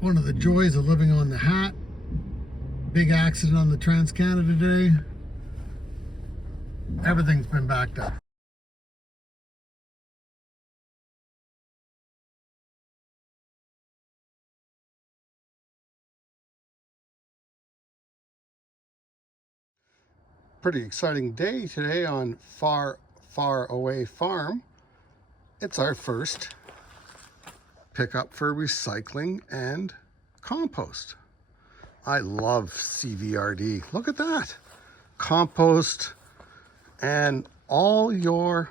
One of the joys of living on the Hat. Big accident on the Trans-Canada today. Everything's been backed up. Pretty exciting day today on Far Away Farm. It's our first pickup for recycling and compost. I love CVRD. Look at that. Compost and all your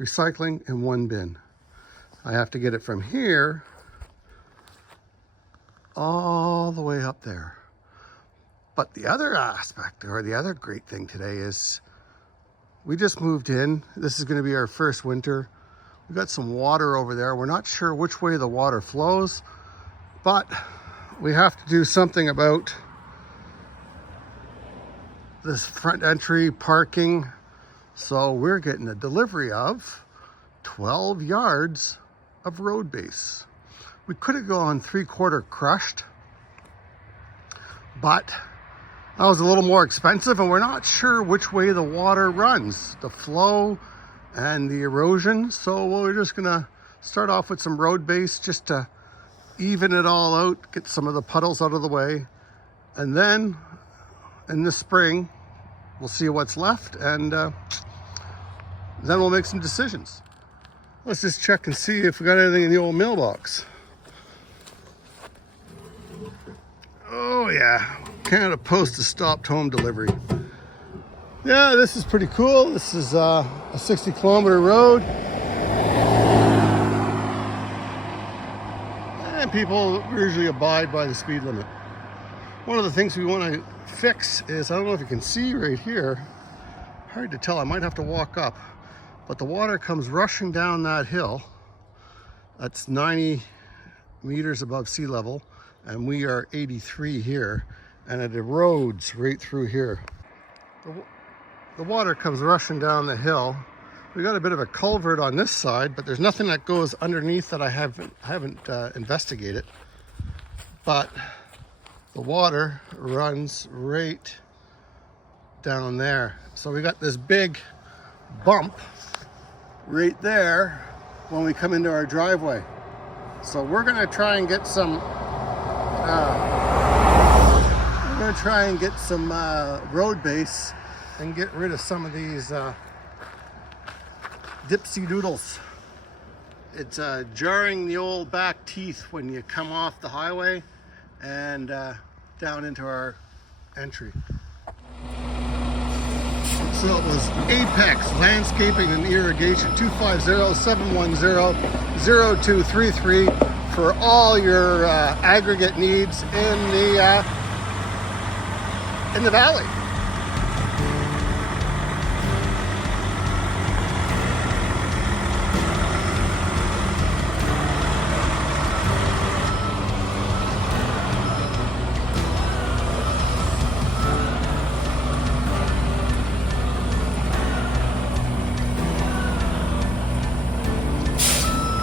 recycling in one bin. I have to get it from here all the way up there. But the other aspect, or the other great thing today is we just moved in. This is going to be our first winter. We've got some water over there. We're not sure which way the water flows, but we have to do something about this front entry parking. So we're getting a delivery of 12 yards of road base. We could have gone 3/4 crushed, but that was a little more expensive, and we're not sure which way the water runs, the flow and the erosion. So we're just gonna start off with some road base just to even it all out, get some of the puddles out of the way. And then in the spring, we'll see what's left, and then we'll make some decisions. Let's just check and see if we got anything in the old mailbox. Oh yeah, Canada Post has stopped home delivery. Yeah, this is pretty cool. This is a 60-kilometer road. And people usually abide by the speed limit. One of the things we want to fix is, I don't know if you can see right here, hard to tell, I might have to walk up, but the water comes rushing down that hill. That's 90 meters above sea level, and we are 83 here, and it erodes right through here. The water comes rushing down the hill. We got a bit of a culvert on this side, but there's nothing that goes underneath that I haven't investigated. But the water runs right down there. So we got this big bump right there when we come into our driveway. So we're gonna try and get some road base and get rid of some of these dipsy doodles. It's jarring the old back teeth when you come off the highway and down into our entry. So it was Apex Landscaping and Irrigation, 250-710-0233 for all your aggregate needs in the valley.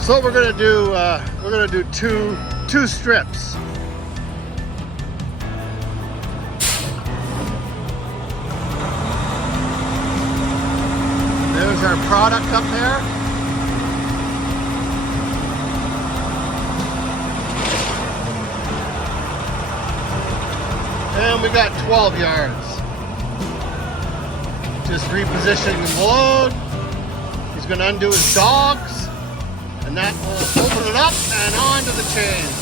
So we're gonna do two strips. There's our product up there. And we got 12 yards. Just repositioning the load. He's gonna undo his dogs. And that will open it up and onto the chains.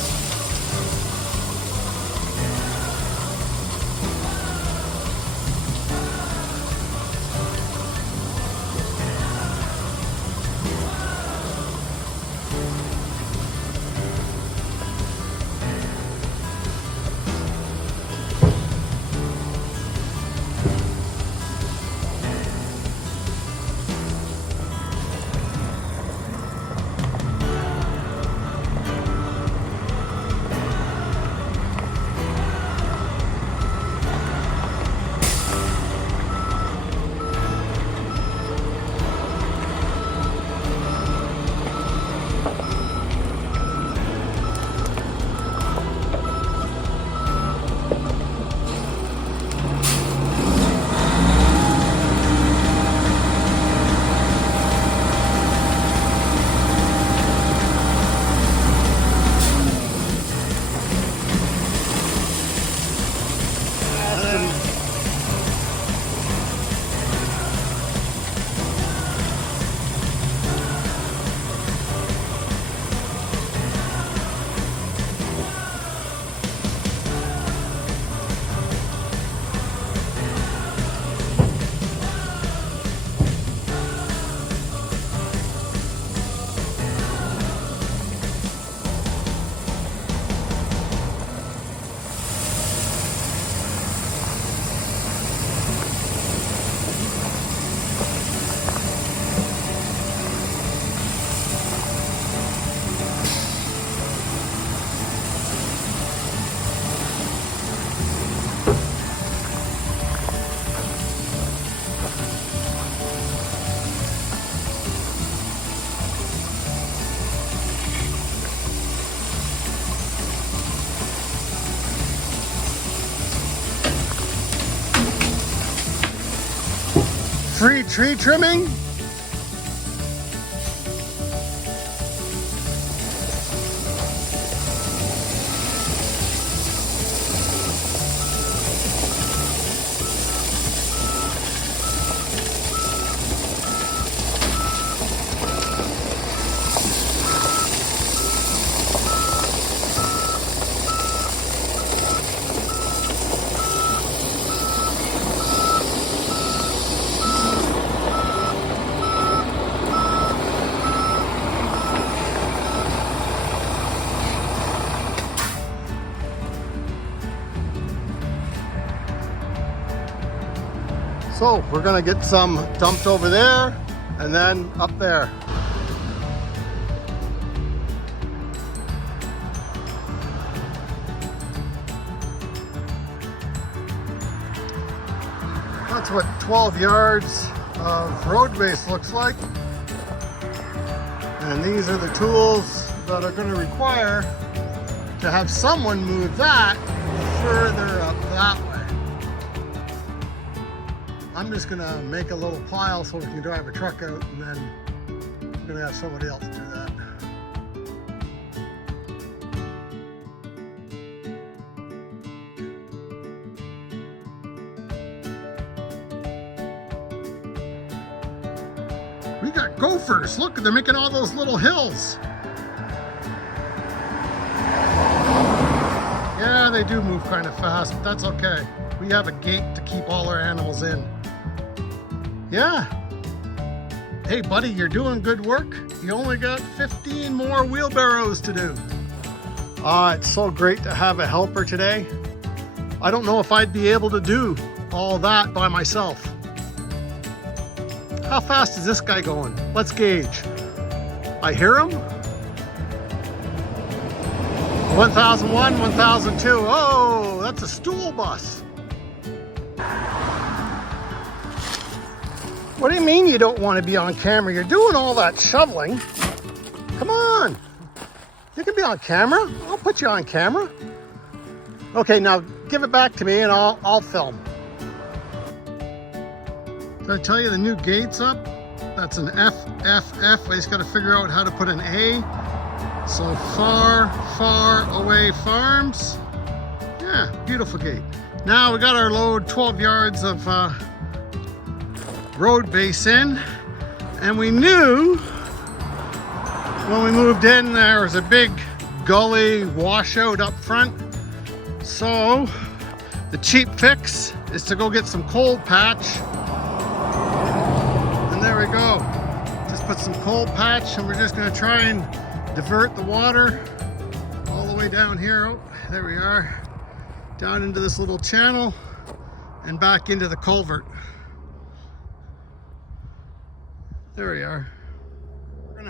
free tree trimming. So we're gonna get some dumped over there and then up there. That's what 12 yards of road base looks like. And these are the tools that are gonna require to have someone move that further up that way. I'm just gonna make a little pile so we can drive a truck out, and then I'm gonna have somebody else do that. We got gophers. Look, they're making all those little hills. Yeah, they do move kind of fast, but that's okay. We have a gate to keep all our animals in. Yeah. Hey buddy, you're doing good work. You only got 15 more wheelbarrows to do. It's so great to have a helper today. I don't know if I'd be able to do all that by myself. How fast is this guy going? Let's gauge. I hear him. 1001, 1002. Oh, that's a stool bus. What do you mean you don't want to be on camera? You're doing all that shoveling. Come on. You can be on camera. I'll put you on camera. Okay, now give it back to me and I'll film. Did I tell you the new gate's up? That's an FFF. I just got to figure out how to put an A. So far away farms. Yeah, beautiful gate. Now we got our load, 12 yards of road base in, and we knew when we moved in there was a big gully washout up front. So the cheap fix is to go get some cold patch, and there we go. Just put some cold patch, and we're just going to try and divert the water all the way down here. Oh, there we are, down into this little channel and back into the culvert. There we are. We're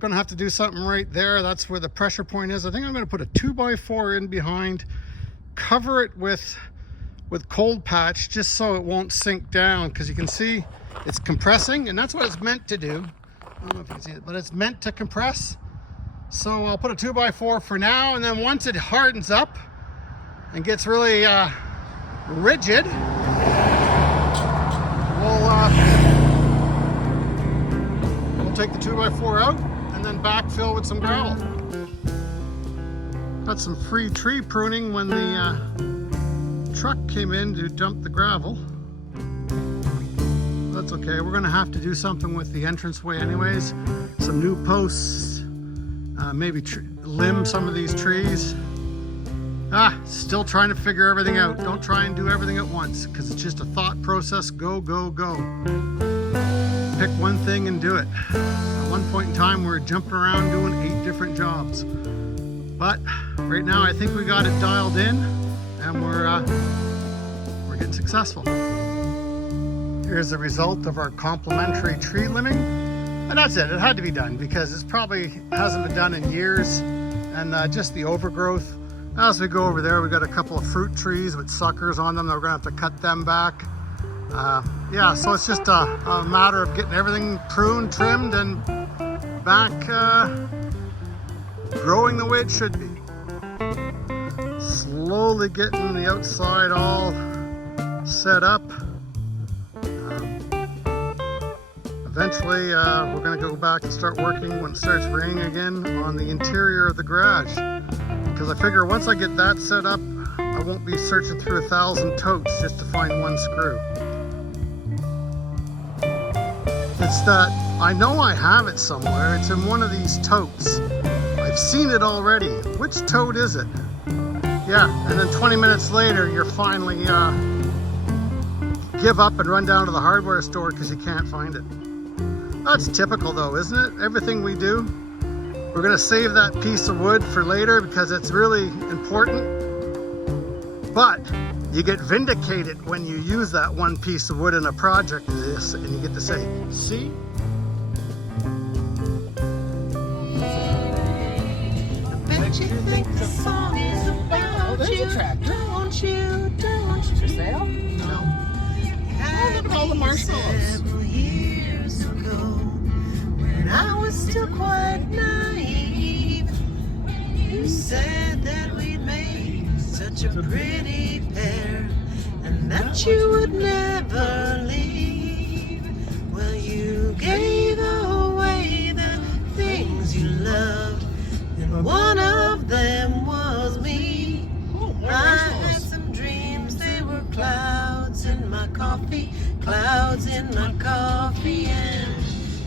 gonna have to do something right there. That's where the pressure point is. I think I'm gonna put a 2x4 in behind, cover it with cold patch just so it won't sink down, because you can see it's compressing, and that's what it's meant to do. I don't know if you can see it, but it's meant to compress. So I'll put a 2x4 for now, and then once it hardens up and gets really rigid, we'll take the 2x4 out and then backfill with some gravel. Got some free tree pruning when the truck came in to dump the gravel. That's okay. We're gonna have to do something with the entranceway anyways. Some new posts, maybe limb some of these trees. Still trying to figure everything out. Don't try and do everything at once, because it's just a thought process. Go, go, go. Pick one thing and do it. At one point in time, we were jumping around doing 8 different jobs. But right now, I think we got it dialed in, and we're getting successful. Here's the result of our complimentary tree limbing. And that's it. It had to be done because it probably hasn't been done in years. And just the overgrowth. As we go over there, we got a couple of fruit trees with suckers on them that we're gonna have to cut them back. Yeah, so it's just a matter of getting everything pruned, trimmed, and back growing the way it should be. Slowly getting the outside all set up. Eventually, we're going to go back and start working when it starts raining again on the interior of the garage. Because I figure once I get that set up, I won't be searching through 1,000 totes just to find one screw. It's that I know I have it somewhere. It's in one of these totes. I've seen it already. Which tote is it? Yeah, and then 20 minutes later, you're finally give up and run down to the hardware store because you can't find it. That's typical though, isn't it? Everything we do, we're gonna save that piece of wood for later because it's really important. But you get vindicated when you use that one piece of wood in a project like this, and you get to say, see? I bet you think the song is about you. Don't you? For sale? No. Oh, look at all the marshmallows. Several years ago, when I was still quite naive, you said that we'd made such a pretty pair, and that you would never leave. Well, you gave away the things you loved, and one of them was me. Oh, more I had marshmallows. some dreams, they were clouds in my coffee, clouds in my coffee, and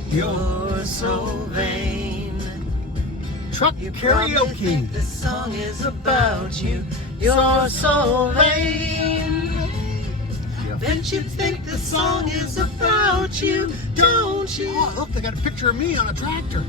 you're so vain. Truck You probably karaoke. think this song is about you, you're so vain. Bet you think the song is about you, don't you? Oh, look, they got a picture of me on a tractor.